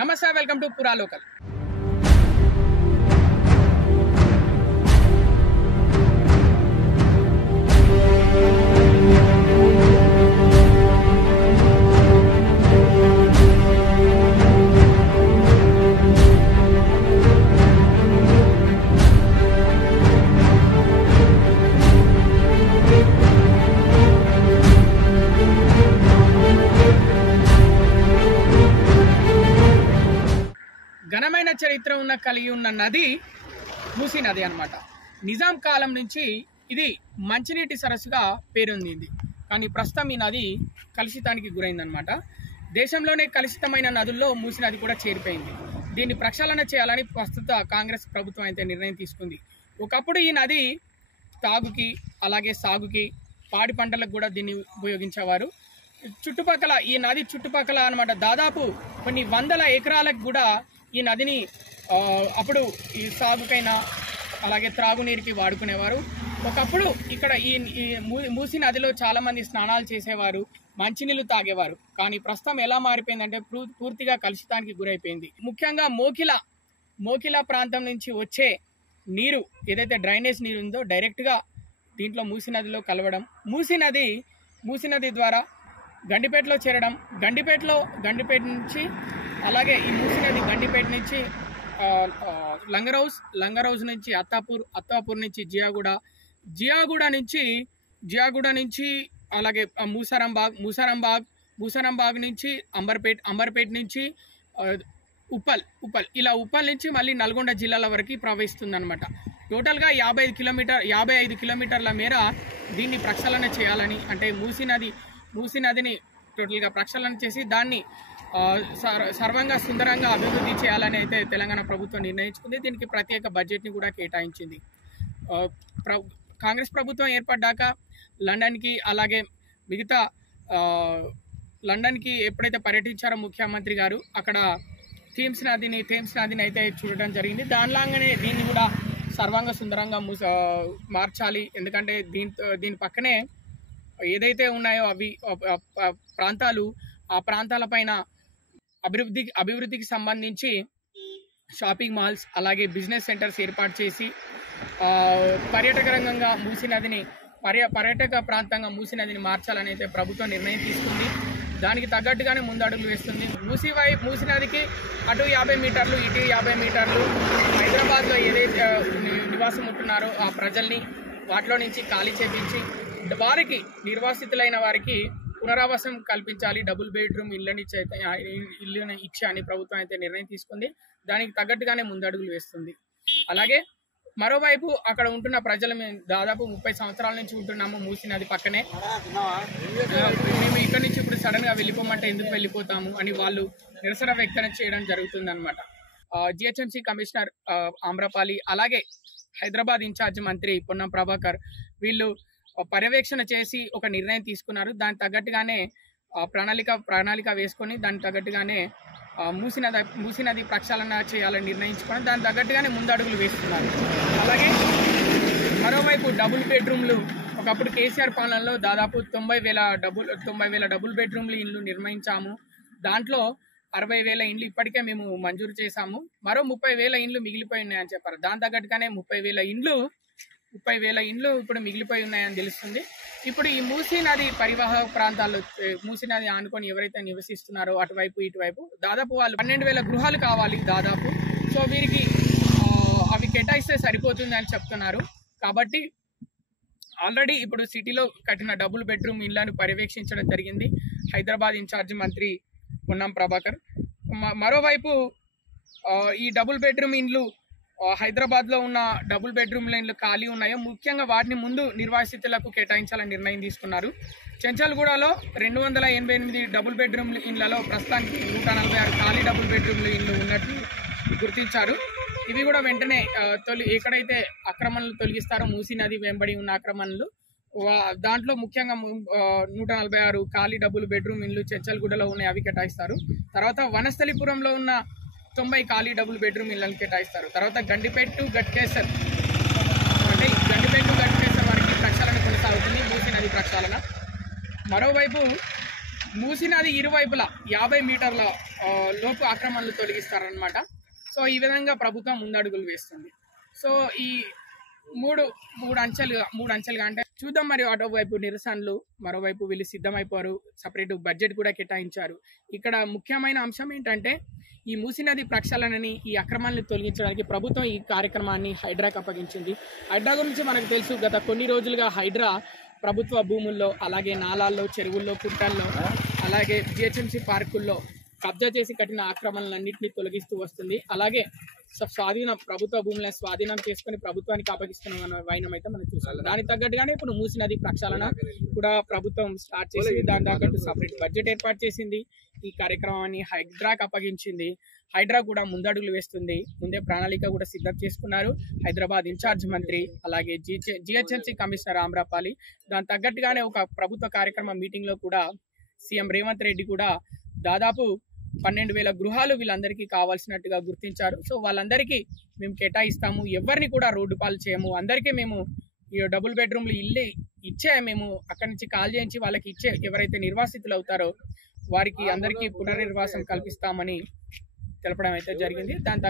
నమస్తే, welcome to పురా local. ఘనమైన చరిత్ర కలిగి ఉన్న నది మూసీ నది అన్నమాట. నిజాం కాలం నుంచి ఇది మంచినీటి సరస్సుగా పేరొందింది. కానీ ప్రస్తుతం ఈ నది కలుషితానికి గురైందనమాట. దేశంలోనే కలుషితమైన నదుల్లో మూసీ నది కూడా చేరిపోయింది. దీన్ని ప్రక్షాళన చేయాలని ప్రస్తుత కాంగ్రెస్ ప్రభుత్వం అయితే నిర్ణయం తీసుకుంది. ఒకప్పుడు ఈ నది తాగుకి అలాగే సాగుకి పాడి పంటలకు కూడా దీన్ని ఉపయోగించేవారు. చుట్టుపక్కల ఈ నది చుట్టుపక్కల అన్నమాట దాదాపు కొన్ని వందల ఎకరాలకు కూడా ఈ నదిని అప్పుడు ఈ సాగుకైనా అలాగే త్రాగునీరుకి వాడుకునేవారు. ఒకప్పుడు ఇక్కడ ఈ మూసీ నదిలో చాలామంది స్నానాలు చేసేవారు, మంచినీళ్ళు తాగేవారు. కానీ ప్రస్తుతం ఎలా మారిపోయిందంటే పూర్తిగా కలుషితానికి గురైపోయింది. ముఖ్యంగా మోకిలా ప్రాంతం నుంచి వచ్చే నీరు ఏదైతే డ్రైనేజ్ నీరు ఉందో డైరెక్ట్గా దీంట్లో మూసీ నదిలో కలవడం, మూసీ నది ద్వారా గండిపేటలో చేరడం, గండిపేట నుంచి అలాగే ఈ మూసీ నది గండిపేట నుంచి లంగరౌజ్ నుంచి అత్తాపూర్ నుంచి జియాగూడ నుంచి అలాగే మూసారాంబాగ్ నుంచి అంబర్పేట నుంచి ఉప్పల్ నుంచి మళ్ళీ నల్గొండ జిల్లాల వరకు ప్రవహిస్తుంది అనమాట. టోటల్గా 55 కిలోమీటర్ల మేర దీన్ని ప్రక్షాళన చేయాలని, అంటే మూసీ నదిని టోటల్గా ప్రక్షాళన చేసి దాన్ని సర్వంగా సుందరంగా అభివృద్ధి చేయాలని అయితే తెలంగాణ ప్రభుత్వం నిర్ణయించుకుంది. దీనికి ప్రత్యేక బడ్జెట్ని కూడా కేటాయించింది. కాంగ్రెస్ ప్రభుత్వం ఏర్పడ్డాక లండన్కి అలాగే మిగతా లండన్కి ఎప్పుడైతే పర్యటించారో ముఖ్యమంత్రి గారు అక్కడ థేమ్స్ నదిని అయితే చూడడం జరిగింది. దానిలాగానే దీన్ని కూడా సర్వంగా సుందరంగా మార్చాలి. ఎందుకంటే దీని పక్కనే ఏదైతే ఉన్నాయో అవి ప్రాంతాలు, ఆ ప్రాంతాలపైన అభివృద్ధికి సంబంధించి షాపింగ్ మాల్స్ అలాగే బిజినెస్ సెంటర్స్ ఏర్పాటు చేసి పర్యాటక రంగంగా పర్యాటక ప్రాంతంగా మూసీ నదిని మార్చాలని అయితే ప్రభుత్వం నిర్ణయం తీసుకుంది. దానికి తగ్గట్టుగానే ముందడుగులు వేస్తుంది. మూసీ నదికి అటు 50 మీటర్లు ఇటు 50 మీటర్లు హైదరాబాద్లో ఏదైతే నివాసం ఉంటున్నారో ఆ ప్రజల్ని వాటిలో నుంచి ఖాళీ చేపించి వారికి నిర్వాసితులైన వారికి పునరావాసం కల్పించాలి, డబుల్ బెడ్రూమ్ ఇళ్ళని ఇచ్చా అని ప్రభుత్వం అయితే నిర్ణయం తీసుకుంది. దానికి తగ్గట్టుగానే ముందడుగులు వేస్తుంది. అలాగే మరోవైపు అక్కడ ఉంటున్న ప్రజలు మేము దాదాపు 30 సంవత్సరాల నుంచి ఉంటున్నాము మూసీ నది పక్కనే. మేము ఇక్కడి నుంచి ఇప్పుడు సడన్గా వెళ్ళిపోమంటే ఎందుకు వెళ్ళిపోతాము అని వాళ్ళు నిరసన వ్యక్తం చేయడం జరుగుతుందన్నమాట. జిహెచ్ఎంసీ కమిషనర్ ఆమ్రపాలి అలాగే హైదరాబాద్ ఇన్ఛార్జ్ మంత్రి పొన్నం ప్రభాకర్ వీళ్ళు పర్యవేక్షణ చేసి ఒక నిర్ణయం తీసుకున్నారు. దానికి తగ్గట్టుగానే ప్రణాళిక వేసుకొని దానికి తగ్గట్టుగానే మూసీ నది ప్రక్షాళన చేయాలని నిర్ణయించుకొని దానికి తగ్గట్టుగానే ముందడుగులు వేస్తున్నారు. అలాగే మరోవైపు డబుల్ బెడ్రూమ్లు ఒకప్పుడు కేసీఆర్ పాలనలో దాదాపు 90,000 డబుల్ బెడ్రూమ్లు ఇండ్లు నిర్మించాము. దాంట్లో 60,000 ఇండ్లు ఇప్పటికే మేము మంజూరు చేశాము. మరో 30,000 ఇండ్లు మిగిలిపోయి ఉన్నాయని చెప్పారు. దాని తగ్గట్టుగానే 30,000 ఇండ్లు ఇప్పుడు మిగిలిపోయి ఉన్నాయని తెలుస్తుంది. ఇప్పుడు ఈ మూసీ నది పరివాహక ప్రాంతాల్లో మూసీ నది ఆనుకొని ఎవరైతే నివసిస్తున్నారో అటువైపు ఇటువైపు దాదాపు వాళ్ళు 12,000 గృహాలు కావాలి దాదాపు. సో వీరికి అవి కేటాయిస్తే సరిపోతుంది అని చెప్తున్నారు. కాబట్టి ఆల్రెడీ ఇప్పుడు సిటీలో కట్టిన డబుల్ బెడ్రూమ్ ఇళ్లను పర్యవేక్షించడం జరిగింది హైదరాబాద్ ఇన్ఛార్జ్ మంత్రి పొన్నం ప్రభాకర్. మరోవైపు ఈ డబుల్ బెడ్రూమ్ ఇండ్లు హైదరాబాద్లో ఉన్న డబుల్ బెడ్రూమ్ ఇండ్లు ఖాళీ ఉన్నాయో ముఖ్యంగా వాటిని ముందు నిర్వాసితులకు కేటాయించాలని నిర్ణయం తీసుకున్నారు. చెంచల్గూడలో 288 డబుల్ బెడ్రూమ్ ఇండ్లలో ప్రస్తుతానికి 146 ఖాళీ డబుల్ బెడ్రూమ్లు ఇండ్లు ఉన్నట్టు గుర్తించారు. ఇవి కూడా వెంటనే ఎక్కడైతే ఆక్రమణలు తొలగిస్తారో మూసీ నది వెంబడి ఉన్న ఆక్రమణలు దాంట్లో ముఖ్యంగా 146 ఖాళీ డబుల్ బెడ్రూమ్ ఇండ్లు చెంచల్గూడలో ఉన్నాయి, అవి కేటాయిస్తారు. తర్వాత వనస్థలిపురంలో ఉన్న 90 ఖాళీ డబుల్ బెడ్రూమ్ ఇళ్లను కేటాయిస్తారు. తర్వాత గండిపేట టు గట్కేసర్ వరకు ప్రక్షాళన కొనసాగుతుంది మూసీ నది ప్రక్షాళన. మరోవైపు మూసీ నది ఇరువైపులా 50 మీటర్ల లోపు ఆక్రమణలు తొలగిస్తారనమాట. సో ఈ విధంగా ప్రభుత్వం ముందడుగులు వేస్తుంది. సో ఈ మూడు అంచెలుగా అంటే చూద్దాం మరి. అటువైపు నిరసనలు, మరోవైపు వీళ్ళు సిద్ధమైపోయారు, సపరేట్ బడ్జెట్ కూడా కేటాయించారు. ఇక్కడ ముఖ్యమైన అంశం ఏంటంటే ఈ మూసీ నది ప్రక్షాళనని, ఈ అక్రమాలను తొలగించడానికి ప్రభుత్వం ఈ కార్యక్రమాన్ని హైడ్రాకు అప్పగించింది. హైడ్రా గురించి మనకు తెలుసు, గత కొన్ని రోజులుగా హైడ్రా ప్రభుత్వ భూముల్లో, అలాగే నాలాల్లో, చెరువుల్లో, కుంటల్లో, అలాగే జిహెచ్ఎంసీ పార్కుల్లో కబ్జా చేసి కట్టిన ఆక్రమణలన్నింటినీ తొలగిస్తూ వస్తుంది. అలాగే ప్రభుత్వ భూములను స్వాధీనం చేసుకుని ప్రభుత్వానికి అప్పగిస్తున్న వైనం అయితే మనం చూసాం. దానికి తగ్గట్టుగానే ఇప్పుడు మూసీ నది ప్రక్షాళన కూడా ప్రభుత్వం స్టార్ట్ చేసింది. దాని తగ్గట్టు సపరేట్ బడ్జెట్ ఏర్పాటు చేసింది. ఈ కార్యక్రమాన్ని హైడ్రాకు అప్పగించింది. హైడ్రా కూడా ముందడుగులు వేస్తుంది. ముందే ప్రణాళిక కూడా సిద్ధం చేసుకున్నారు హైదరాబాద్ ఇన్ఛార్జ్ మంత్రి, అలాగే జిహెచ్ఎంసీ కమిషనర్ ఆమ్రపాలి. దాని తగ్గట్టుగానే ఒక ప్రభుత్వ కార్యక్రమ మీటింగ్ లో కూడా సీఎం రేవంత్ రెడ్డి కూడా దాదాపు 12,000 గృహాలు వీళ్ళందరికీ కావాల్సినట్టుగా గుర్తించారు. సో వాళ్ళందరికీ మేము కేటాయిస్తాము, ఎవరిని కూడా రోడ్డు పాలు చేయము, అందరికీ మేము ఈ డబుల్ బెడ్రూమ్లు ఇల్లు ఇచ్చే మేము అక్కడి నుంచి కాల్ చేయించి వాళ్ళకి ఇచ్చే ఎవరైతే నిర్వాసితులు అవుతారో వారికి అందరికీ పునర్నిర్వాసం కల్పిస్తామని తెలపడం అయితే జరిగింది. దాని